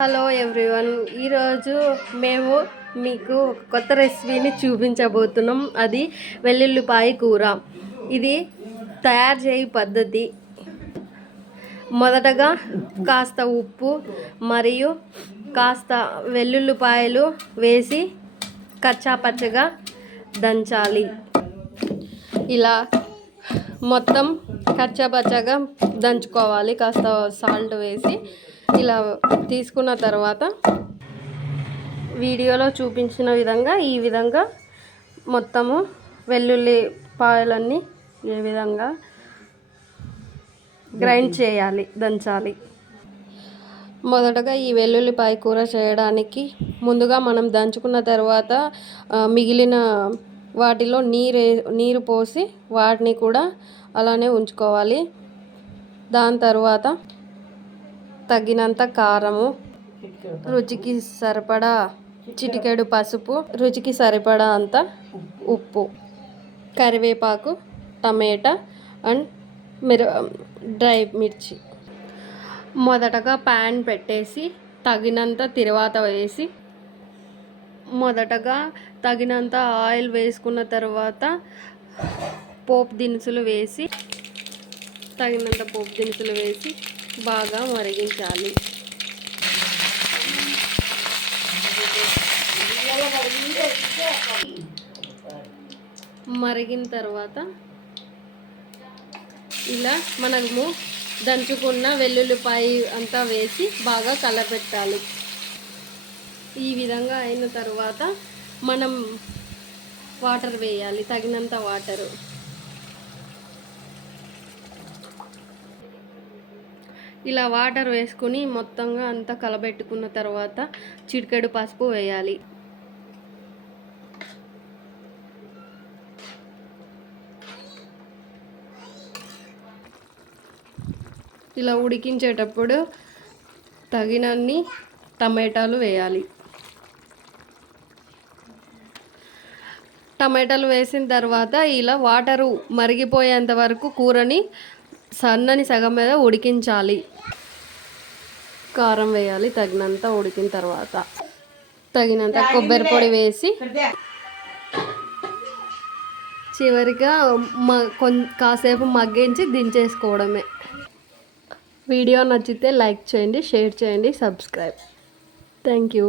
Hello everyone, ఈరోజు మేము మీకు కొత్త రెసిపీని చూపించబోతున్నాం. అది వెల్లుల్లిపాయ కూర. ఇది తయారు చేయ పద్ధతి: మొదటగా కాస్త ఉప్పు మరియు కాస్త వెల్లుల్లిపాయలు వేసి కచ్చాపచ్చగా దంచాలి. ఇలా మొత్తం కచ్చాపచ్చగా దంచుకోవాలి. కాస్త సాల్ట్ వేసి ఇలా తీసుకున్న తర్వాత వీడియోలో చూపించిన విధంగా ఈ విధంగా మొత్తము వెల్లుల్లిపాయలన్నీ ఈ విధంగా గ్రైండ్ చేయాలి, దంచాలి. మొదటగా ఈ వెల్లుల్లిపాయ కూర చేయడానికి ముందుగా మనం దంచుకున్న తర్వాత మిగిలిన వాటిలో నీరు పోసి వాటిని కూడా అలానే ఉంచుకోవాలి. దాని తర్వాత తగినంత కారము, రుచికి సరిపడా చిటికెడు పసుపు, రుచికి సరిపడా అంత ఉప్పు, కరివేపాకు, టమాటా అండ్ డ్రై మిర్చి. మొదటగా ప్యాన్ పెట్టేసి తగినంత తిరువాత వేసి తగినంత ఆయిల్ వేసుకున్న తర్వాత పోపు దినుసులు వేసి బాగా మరిగించాలి. మరిగిన తర్వాత ఇలా మనము దంచుకున్న వెల్లుల్లిపాయ అంతా వేసి బాగా కలపెట్టాలి. ఈ విధంగా అయిన తర్వాత మనం వాటర్ వేయాలి, తగినంత వాటరు. ఇలా వాటర్ వేసుకుని మొత్తంగా అంతా కలబెట్టుకున్న తర్వాత చిటికెడు పసుపు వేయాలి. ఇలా ఉడికించేటప్పుడు తగినన్ని టమాటాలు వేయాలి. టమాటాలు వేసిన తర్వాత ఇలా వాటరు మరిగిపోయేంత వరకు కూరని సన్నని సగం మీద ఉడికించాలి. కారం వేయాలి తగినంత. ఉడికిన తర్వాత తగినంత కొబ్బరి పొడి వేసి చివరిగా కాసేపు మగ్గించి దించేసుకోవడమే. వీడియో నచ్చితే లైక్ చేయండి, షేర్ చేయండి, సబ్స్క్రైబ్. Thank you.